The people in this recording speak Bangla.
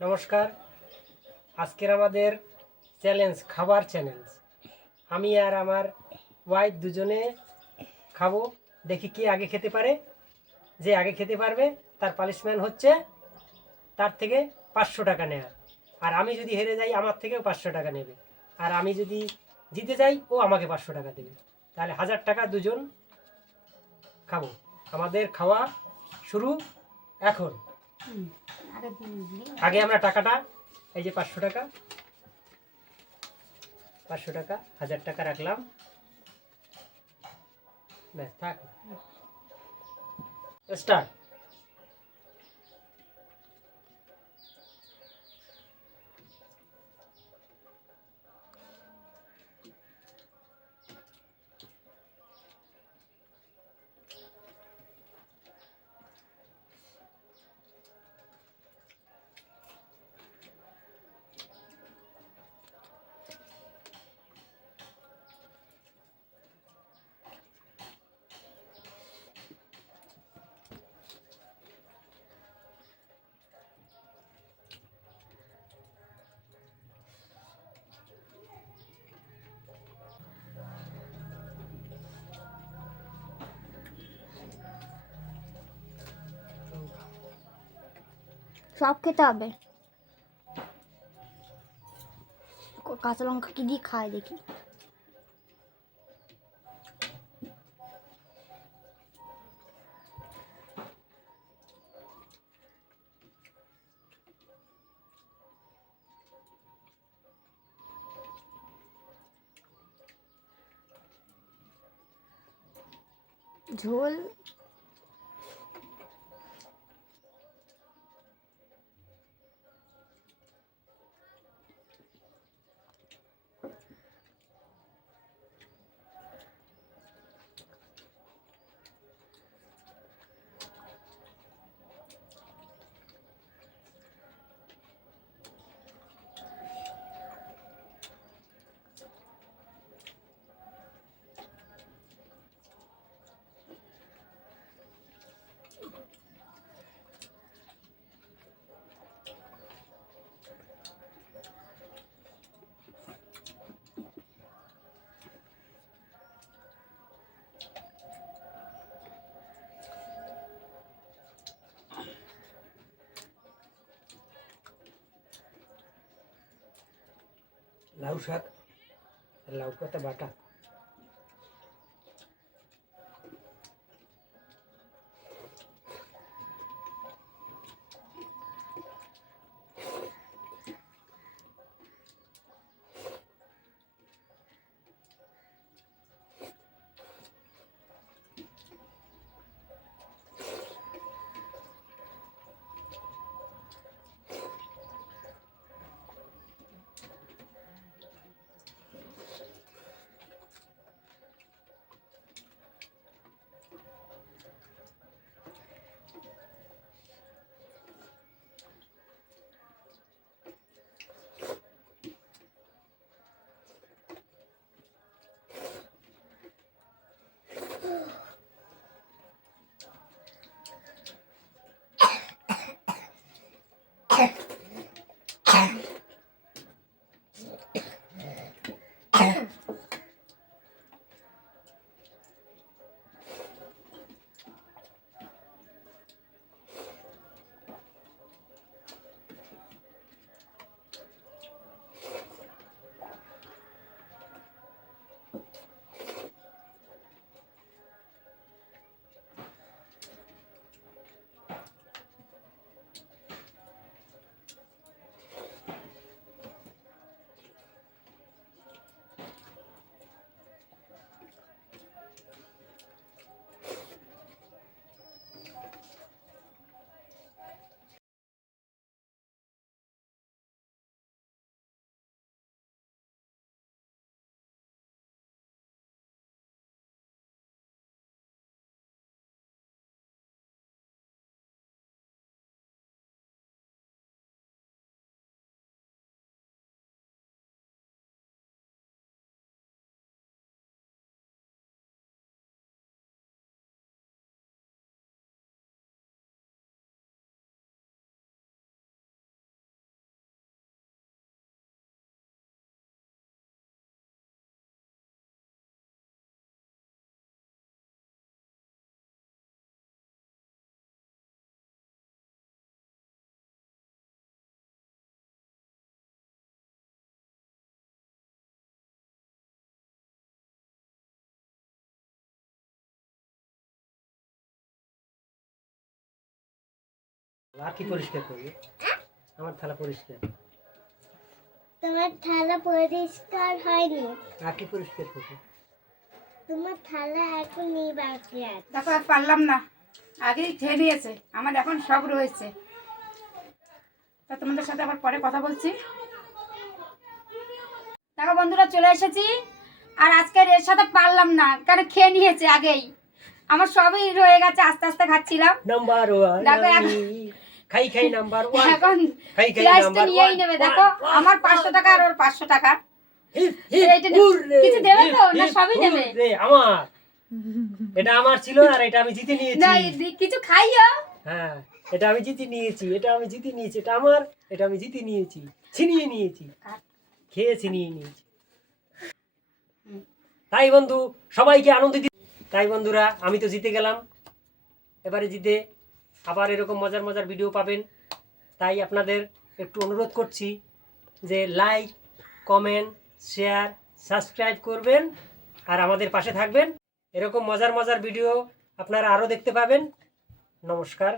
নমস্কার। আজকের আমাদের চ্যালেঞ্জ খাবার চ্যালেঞ্জ। আমি আর আমার ওয়াইফ দুজনে খাবো, দেখি কে আগে খেতে পারে। যে আগে খেতে পারবে তার পানিশমেন্ট হচ্ছে তার থেকে 500 টাকা নেওয়া। আর আমি যদি হেরে যাই আমার থেকেও 500 টাকা নেবে। আর আমি যদি জিতে যাই ও আমাকে 500 টাকা দেবে। তাহলে 1000 টাকা দুজন খাবো। আমাদের খাওয়া শুরু এখন। আগে আমরা টাকাটা, এই যে 500 টাকা, 500 টাকা, 1000 টাকা রাখলাম। ব্যাস, থাক। স্টার্ট। সব খেতে হবে। কাঁচা লঙ্কা কি দিয়ে খায় দেখি। ঝোল লাউ শাক, লাউ পাতা বাটা। আর কি পরিষ্কার করবে? আমার থালা পরিষ্কার। তোমার থালা পরিষ্কার হয়নি, আর কি পরিষ্কার করবে? তোমার থালা এখন নেই বাকি আছে। দেখো আর পারলাম না, আগেই খেয়ে নিয়েছে, আমার এখন সব রয়েছে। তা তোমাদের সাথে আবার পরে কথা বলছি। দেখো বন্ধুরা, চলে এসেছি। আর আজকের এর সাথে পারলাম না, কারণ খেয়ে নিয়েছে আগেই, আমার সবই রয়ে গেছে, আস্তে আস্তে খাচ্ছিলাম। নাম্বার 1 দেখো আমি খাই খাই নাম্বার 1 এখন খাই খাই প্রাইসটা নাম্বার নিয়েই নেবে। দেখো আমার 500 টাকা আর ওর 500 টাকা। এইটা নে- কিছু দেবে তো না সবই নেবে? রে আমার এটা আমার ছিল আর এটা আমি জিতে নিয়েছি। না কিছু খাইও। হ্যাঁ, এটা আমি জিতে নিয়েছি, এটা আমি জিতে নিয়েছি, এটা আমার, এটা আমি জিতে নিয়েছি, ছিনিয়ে নিয়েছি, খেয়ে ছিনিয়ে নিয়েছি। তাই বন্ধু সবাইকে আনন্দ দিই। তাই বন্ধুরা আমি তো জিতে গেলাম, এবারে জিতে আবার এরকম মজার মজার ভিডিও পাবেন। তাই আপনাদের একটু অনুরোধ করছি যে লাইক, কমেন্ট, শেয়ার, সাবস্ক্রাইব করবেন আর আমাদের পাশে থাকবেন। এরকম মজার মজার ভিডিও আপনারা আরও দেখতে পাবেন। নমস্কার।